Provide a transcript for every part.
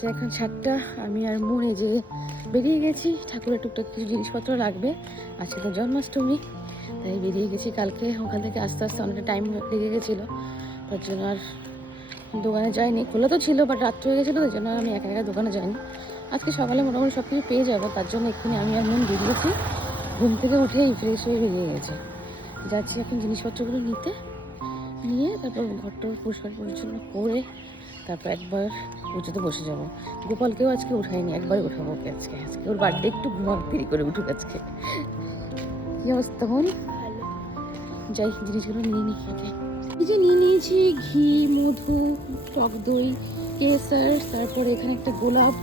বাজে এখন সাতটা, আমি আর মনে যে বেরিয়ে গেছি, ঠাকুরের টুকটাক কিছু জিনিসপত্র লাগবে। আজকে তো জন্মাষ্টমী, তাই বেরিয়ে গেছি কালকে। ওখান থেকে আস্তে আস্তে অনেকটা টাইম লেগে গেছিল। তার জন্য আর দোকানে যাইনি। খোলা তো ছিল বাট রাত্র হয়ে গেছিল তার জন্য আমি একা একা দোকানে যাইনি। আজকে সকালে মোটামুটি সব কিছু পেয়ে যাব, তার জন্য এক্ষুনি আমি আর মন বেরিয়েছি ঘুম থেকে উঠেই ফ্রেশ হয়ে বেরিয়ে গেছে। যাচ্ছি এখন জিনিসপত্রগুলো নিতে, নিয়ে তারপর ঘরটা পরিষ্কার পরিচ্ছন্ন করে তারপর একবার পুজোতে বসে যাব। গোপালকেও আজকে উঠাইনি একবার উঠাবো ওকে আজকে। আজকে ওর বার্থডে একটু ঘুমাক দেরি করে উঠুক আজকে। কি অবস্থা হন যাই জিনিসগুলো নিয়ে নিই আগে এই যে নিয়ে নিয়েছি ঘি মধু টক দই কেসার তারপরে এখানে একটা গোলাপ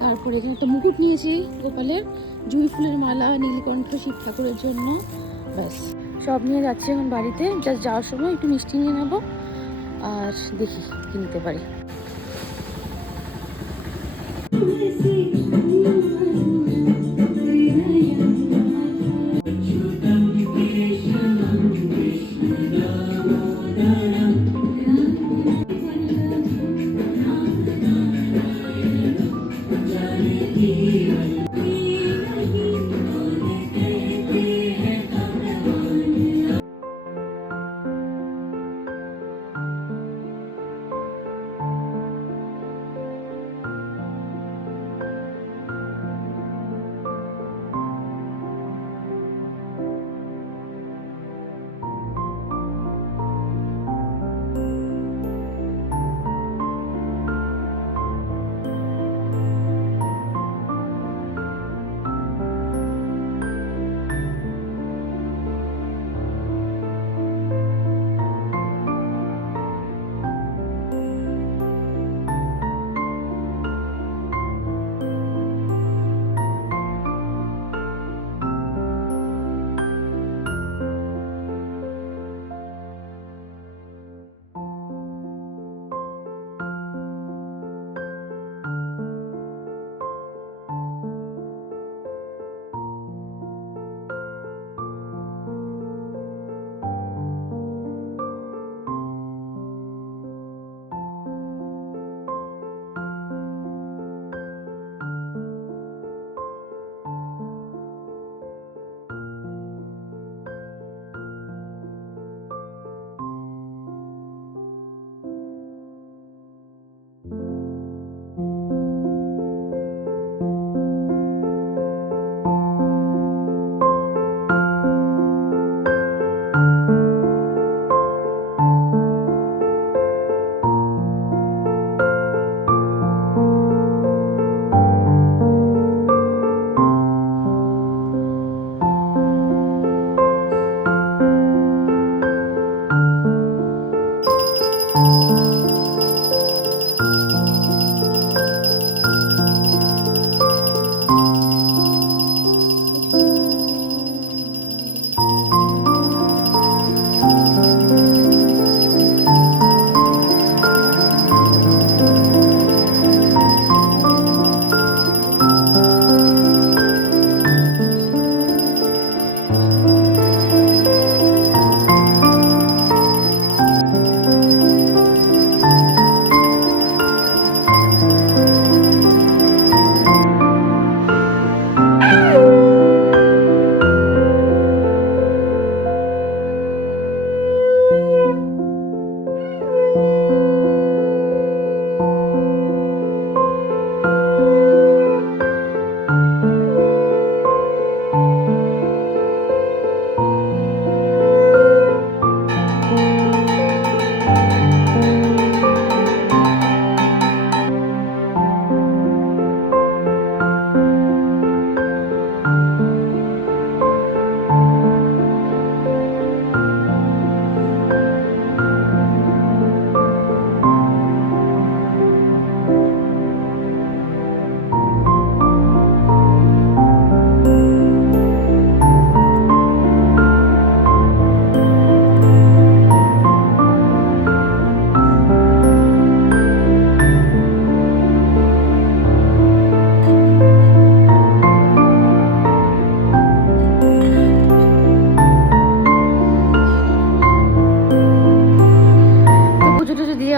তারপরে এখানে একটা মুকুট নিয়েছি গোপালের জুঁই ফুলের মালা নীলকণ্ঠ শিব ঠাকুরের জন্য। ব্যাস। সব নিয়ে যাচ্ছি এখন বাড়িতে জাস্ট যাওয়ার সময় একটু মিষ্টি নিয়ে নেব। আর দেখি কি নিতে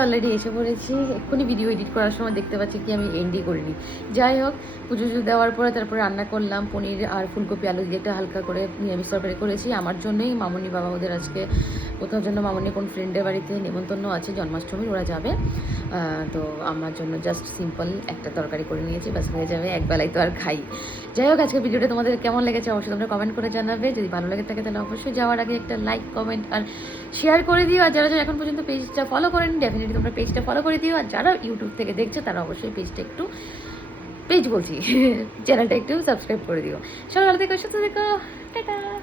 পারি এসে পড়েছি। এক্ষুনি ভিডিও এডিট করার সময় দেখতে পাচ্ছি কি আমি এন্ডি করিনি। যাই হোক, পুজো দেওয়ার পরে তারপরে রান্না করলাম, পনির আর ফুলকপি, আলু দিয়ে একটা হালকা করে নিরামিষ তরকারি করেছি। আমার জন্যই মামনি বাবা ওদের আজকে, কোথাও জন্য মামনি কোন ফ্রেন্ডের বাড়িতে নেমন্তন্ন আছে, জন্মাষ্টমীর, ওরা যাবে। তো আমার জন্য জাস্ট সিম্পল একটা তরকারি করে নিয়েছি, ব্যাস হয়ে যাবে একবেলাই তো আর খাই। যাই হোক আজকে ভিডিওটা তোমাদের কেমন লেগেছে অবশ্যই তোমরা কমেন্ট করে জানাবে। যদি ভালো লাগে থাকে তাহলে অবশ্যই যাওয়ার আগে একটা লাইক কমেন্ট আর শেয়ার করে দিও। আর যারা যারা এখন পর্যন্ত পেজটা ফলো করেন ডেফিনেটলি তোমরা পেজটা ফলো করে দিও, আর যারা ইউটিউব থেকে দেখছ, তারা অবশ্যই পেজটা একটু পেজ বলছি চ্যানেলটা একটু সাবস্ক্রাইব করে দিও। সবাই ভালো থেকে, সুস্থ টাটা।